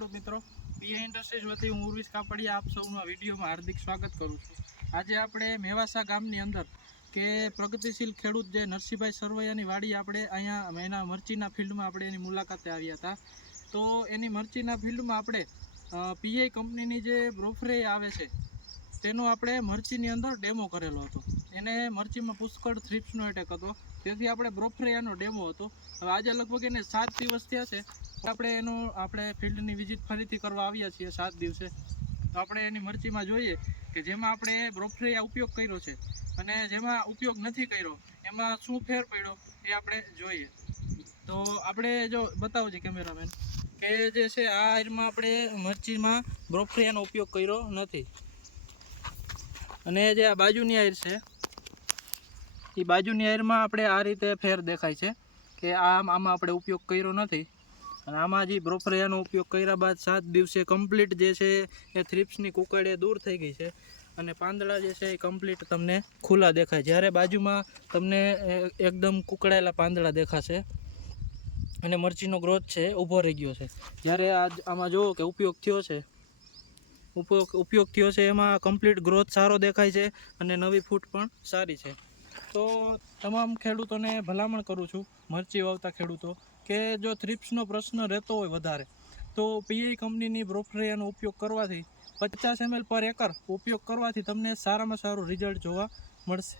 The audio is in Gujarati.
ખેડૂત મિત્રો પીએ ઇન્ડસ્ટ્રીઝ વતી હું ઉર્વિશ કાપડિયા આપ સૌનું વિડીયોમાં હાર્દિક સ્વાગત કરું છું. આજે આપણે મેવાસા ગામની અંદર કે પ્રગતિશીલ ખેડૂત જે નરસિંહભાઈ સરવૈયાની વાડી આપણે અહીંયા એના મરચીના ફિલ્ડમાં આપણે એની મુલાકાતે આવ્યા હતા. તો એની મરચીના ફિલ્ડમાં આપણે પીઆઈ કંપનીની જે બ્રોફરે આવે છે, તેનો આપણે મરચીની અંદર ડેમો કરેલો હતો. એને મરચીમાં પુષ્કળ થ્રિપ્સનો એટેક હતો. તેથી આપણે બ્રોફરેયાનો ડેમો હતો. હવે આજે લગભગ એને સાત દિવસ થયા છે. આપણે એનો આપણે ફિલ્ડની વિઝિટ ફરીથી કરવા આવ્યા છીએ સાત દિવસે. તો આપણે એની મરચીમાં જોઈએ કે જેમાં આપણે બ્રોફરેયા ઉપયોગ કર્યો છે અને જેમાં ઉપયોગ નથી કર્યો, એમાં શું ફેર પડ્યો એ આપણે જોઈએ. તો આપણે જો બતાવજે કેમેરામેન કે જે છે આ આયરમાં આપણે મરચીમાં બ્રોફરેયાનો ઉપયોગ કર્યો નથી. અને જે આ બાજુની આયર છે એ બાજુની આયરમાં આપણે આ રીતે ફેર દેખાય છે કે આમ આમાં આપણે ઉપયોગ કર્યો નથી. અને આમાં જે બ્રોફરિયાનો ઉપયોગ કર્યા બાદ સાત દિવસે કમ્પ્લીટ જે છે એ થ્રિપ્સની કુકડ એ દૂર થઈ ગઈ છે અને પાંદડા જે છે એ કમ્પ્લીટ તમને ખુલ્લા દેખાય. જ્યારે બાજુમાં તમને એકદમ કુકડાયેલા પાંદડા દેખાશે અને મરચીનો ગ્રોથ છે ઊભો રહી ગયો છે. જ્યારે આ આમાં જુઓ કે ઉપયોગ થયો છે. ઉપયોગ ઉપયોગ થયો છે એમાં કમ્પ્લીટ ગ્રોથ સારો દેખાય છે અને નવી ફૂટ પણ સારી છે. તો તમામ ખેડૂતોને ભલામણ કરું છું મરચી વાવતા ખેડૂતો કે જો થ્રિપ્સનો પ્રશ્ન રહેતો હોય વધારે, તો પીઆઈ કંપનીની બ્રોફરેયાનો ઉપયોગ કરવાથી પચાસ એમએલ પર એકર ઉપયોગ કરવાથી તમને સારામાં સારું રિઝલ્ટ જોવા મળશે.